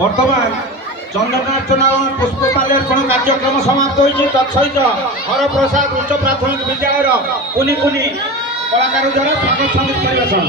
বর্তমান চন্দনার্চনা ও পুষ্পমাল্যার্পণ কার্যক্রম সমাপ্ত হয়েছে। তৎসহিত হরপ্রসাদ উচ্চ প্রাথমিক বিদ্যালয়ের কুনি কুনি কলাকার দ্বারা সঙ্গীত পরিবেশন।